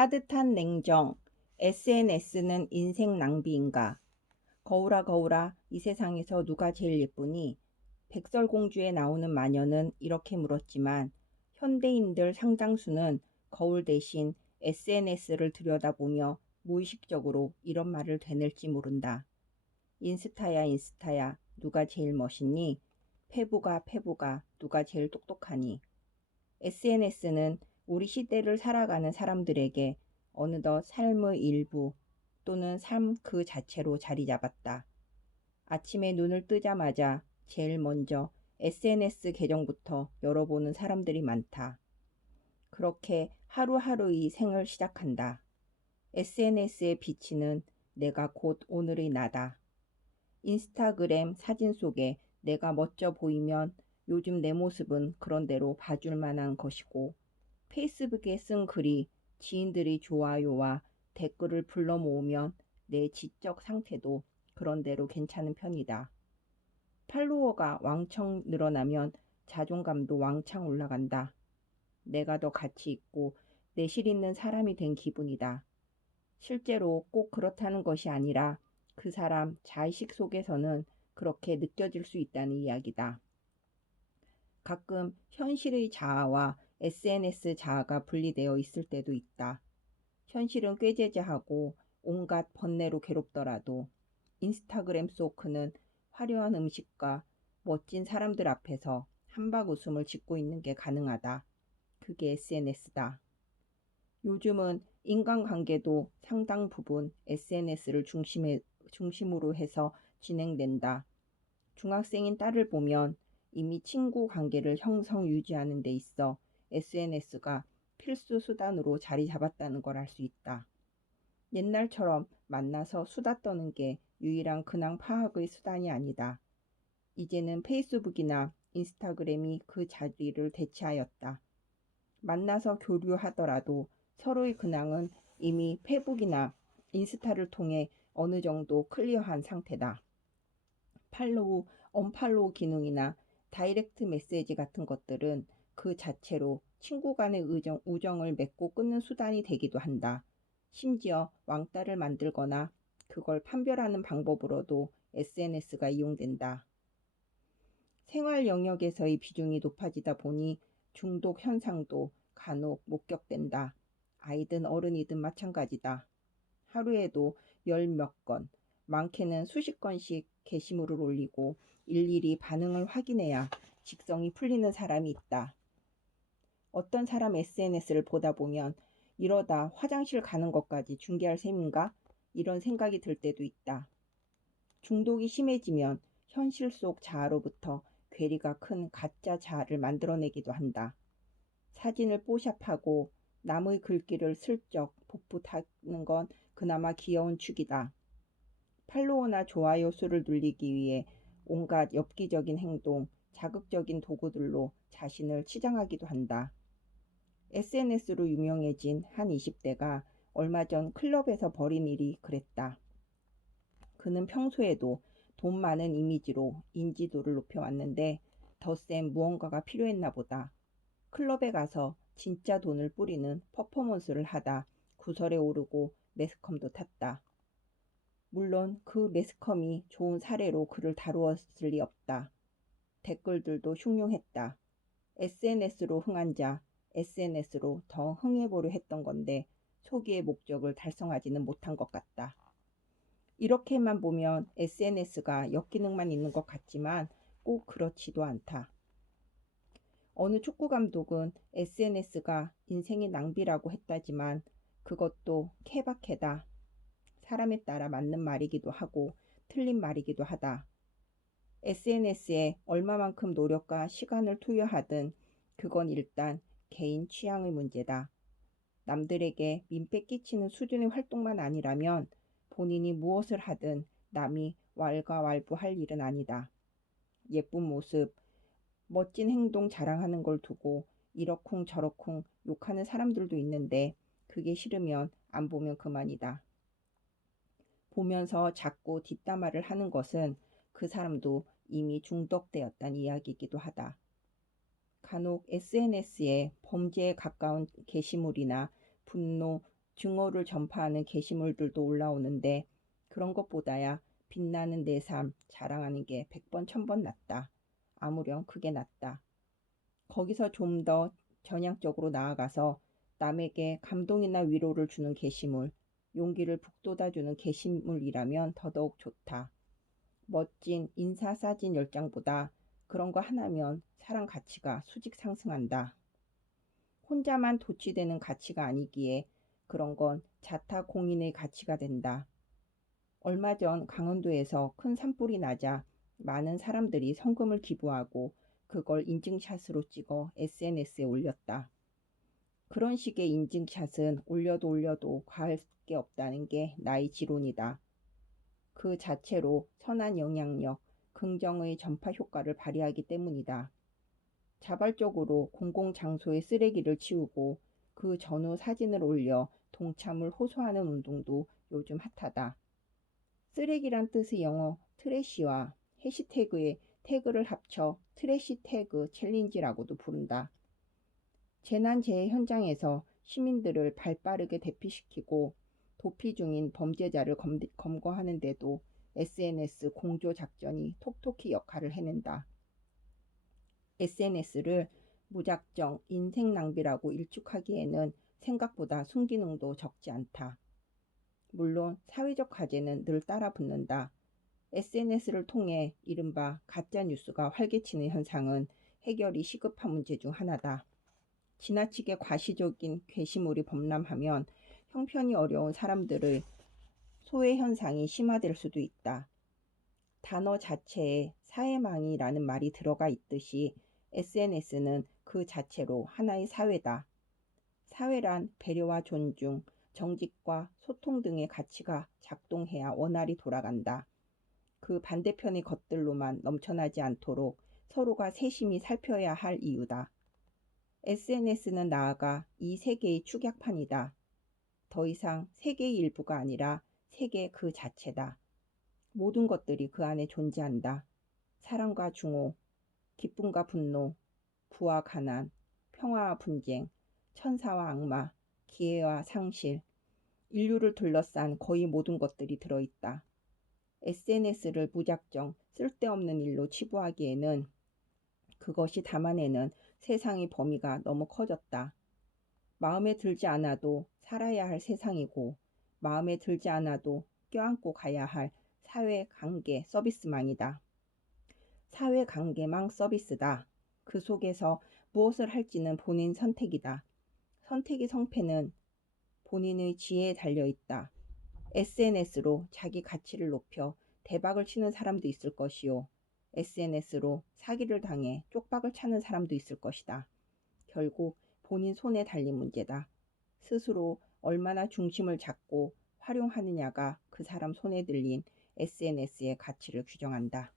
따뜻한 냉정. SNS는 인생 낭비인가? 거울아 거울아 이 세상에서 누가 제일 예쁘니? 백설공주에 나오는 마녀는 이렇게 물었지만 현대인들 상당수는 거울 대신 SNS를 들여다보며 무의식적으로 이런 말을 되낼지 모른다. 인스타야 인스타야 누가 제일 멋있니? 페북아 페북아 누가 제일 똑똑하니? SNS는 우리 시대를 살아가는 사람들에게 어느덧 삶의 일부 또는 삶 그 자체로 자리 잡았다. 아침에 눈을 뜨자마자 제일 먼저 SNS 계정부터 열어보는 사람들이 많다. 그렇게 하루하루의 생을 시작한다. SNS에 비치는 내가 곧 오늘의 나다. 인스타그램 사진 속에 내가 멋져 보이면 요즘 내 모습은 그런대로 봐줄 만한 것이고 페이스북에 쓴 글이 지인들이 좋아요와 댓글을 불러 모으면 내 지적 상태도 그런대로 괜찮은 편이다. 팔로워가 왕창 늘어나면 자존감도 왕창 올라간다. 내가 더 가치 있고 내실 있는 사람이 된 기분이다. 실제로 꼭 그렇다는 것이 아니라 그 사람 자의식 속에서는 그렇게 느껴질 수 있다는 이야기다. 가끔 현실의 자아와 SNS 자아가 분리되어 있을 때도 있다. 현실은 꾀죄죄하고 온갖 번뇌로 괴롭더라도 인스타그램 속 그는 화려한 음식과 멋진 사람들 앞에서 한박 웃음을 짓고 있는 게 가능하다. 그게 SNS다. 요즘은 인간관계도 상당 부분 SNS를 중심에, 중심으로 해서 진행된다. 중학생인 딸을 보면 이미 친구 관계를 형성 유지하는 데 있어 SNS가 필수 수단으로 자리 잡았다는 걸 알 수 있다. 옛날처럼 만나서 수다 떠는 게 유일한 근황 파악의 수단이 아니다. 이제는 페이스북이나 인스타그램이 그 자리를 대체하였다. 만나서 교류하더라도 서로의 근황은 이미 페북이나 인스타를 통해 어느 정도 클리어한 상태다. 팔로우, 언팔로우 기능이나 다이렉트 메시지 같은 것들은 그 자체로 친구 간의 우정, 우정을 맺고 끊는 수단이 되기도 한다. 심지어 왕따를 만들거나 그걸 판별하는 방법으로도 SNS가 이용된다. 생활 영역에서의 비중이 높아지다 보니 중독 현상도 간혹 목격된다. 아이든 어른이든 마찬가지다. 하루에도 열 몇 건, 많게는 수십 건씩 게시물을 올리고 일일이 반응을 확인해야 직성이 풀리는 사람이 있다. 어떤 사람 SNS를 보다 보면 이러다 화장실 가는 것까지 중계할 셈인가? 이런 생각이 들 때도 있다. 중독이 심해지면 현실 속 자아로부터 괴리가 큰 가짜 자아를 만들어내기도 한다. 사진을 뽀샵하고 남의 글귀를 슬쩍 복붙하는 건 그나마 귀여운 축이다. 팔로워나 좋아요 수를 눌리기 위해 온갖 엽기적인 행동, 자극적인 도구들로 자신을 치장하기도 한다. SNS로 유명해진 한 20대가 얼마 전 클럽에서 벌인 일이 그랬다. 그는 평소에도 돈 많은 이미지로 인지도를 높여왔는데 더 센 무언가가 필요했나 보다. 클럽에 가서 진짜 돈을 뿌리는 퍼포먼스를 하다 구설에 오르고 매스컴도 탔다. 물론 그 매스컴이 좋은 사례로 그를 다루었을 리 없다. 댓글들도 흉흉했다. SNS로 흥한 자, SNS로 더 흥해보려 했던 건데 소기의 목적을 달성하지는 못한 것 같다. 이렇게만 보면 SNS가 역기능만 있는 것 같지만 꼭 그렇지도 않다. 어느 축구 감독은 SNS가 인생의 낭비라고 했다지만 그것도 케바케다. 사람에 따라 맞는 말이기도 하고 틀린 말이기도 하다. SNS에 얼마만큼 노력과 시간을 투여하든 그건 일단 개인 취향의 문제다. 남들에게 민폐 끼치는 수준의 활동만 아니라면 본인이 무엇을 하든 남이 왈가왈부할 일은 아니다. 예쁜 모습, 멋진 행동 자랑하는 걸 두고 이러쿵 저러쿵 욕하는 사람들도 있는데 그게 싫으면 안 보면 그만이다. 보면서 자꾸 뒷담화를 하는 것은 그 사람도 이미 중독되었다는 이야기이기도 하다. 간혹 SNS에 범죄에 가까운 게시물이나 분노, 증오를 전파하는 게시물들도 올라오는데 그런 것보다야 빛나는 내 삶 자랑하는 게 백번 천번 낫다. 아무렴 그게 낫다. 거기서 좀 더 전향적으로 나아가서 남에게 감동이나 위로를 주는 게시물, 용기를 북돋아주는 게시물이라면 더더욱 좋다. 멋진 인사 사진 10장보다 그런 거 하나면 사랑 가치가 수직 상승한다. 혼자만 도취되는 가치가 아니기에 그런 건 자타 공인의 가치가 된다. 얼마 전 강원도에서 큰 산불이 나자 많은 사람들이 성금을 기부하고 그걸 인증샷으로 찍어 SNS에 올렸다. 그런 식의 인증샷은 올려도 올려도 과할 게 없다는 게 나의 지론이다. 그 자체로 선한 영향력, 긍정의 전파 효과를 발휘하기 때문이다. 자발적으로 공공장소에 쓰레기를 치우고 그 전후 사진을 올려 동참을 호소하는 운동도 요즘 핫하다. 쓰레기란 뜻의 영어 트래시와 해시태그에 태그를 합쳐 트래시 태그 챌린지라고도 부른다. 재난재해 현장에서 시민들을 발빠르게 대피시키고 도피 중인 범죄자를 검, 검거하는데도 SNS 공조 작전이 톡톡히 역할을 해낸다. SNS를 무작정 인생 낭비라고 일축하기에는 생각보다 순기능도 적지 않다. 물론 사회적 과제는 늘 따라 붙는다. SNS를 통해 이른바 가짜 뉴스가 활개치는 현상은 해결이 시급한 문제 중 하나다. 지나치게 과시적인 게시물이 범람하면 형편이 어려운 사람들의 소외 현상이 심화될 수도 있다. 단어 자체에 사회망이라는 말이 들어가 있듯이 SNS는 그 자체로 하나의 사회다. 사회란 배려와 존중, 정직과 소통 등의 가치가 작동해야 원활히 돌아간다. 그 반대편의 것들로만 넘쳐나지 않도록 서로가 세심히 살펴야 할 이유다. SNS는 나아가 이 세계의 축약판이다. 더 이상 세계의 일부가 아니라 세계 그 자체다. 모든 것들이 그 안에 존재한다. 사랑과 중호, 기쁨과 분노, 부와 가난, 평화와 분쟁, 천사와 악마, 기회와 상실, 인류를 둘러싼 거의 모든 것들이 들어있다. SNS를 무작정 쓸데없는 일로 치부하기에는 그것이 담아내는 세상의 범위가 너무 커졌다. 마음에 들지 않아도 살아야 할 세상이고 마음에 들지 않아도 껴안고 가야 할 사회관계 서비스망이다. 사회관계망 서비스다. 그 속에서 무엇을 할지는 본인 선택이다. 선택의 성패는 본인의 지혜에 달려 있다. SNS로 자기 가치를 높여 대박을 치는 사람도 있을 것이요. SNS로 사기를 당해 쪽박을 차는 사람도 있을 것이다. 결국 본인 손에 달린 문제다. 스스로 얼마나 중심을 잡고 활용하느냐가 그 사람 손에 들린 SNS의 가치를 규정한다.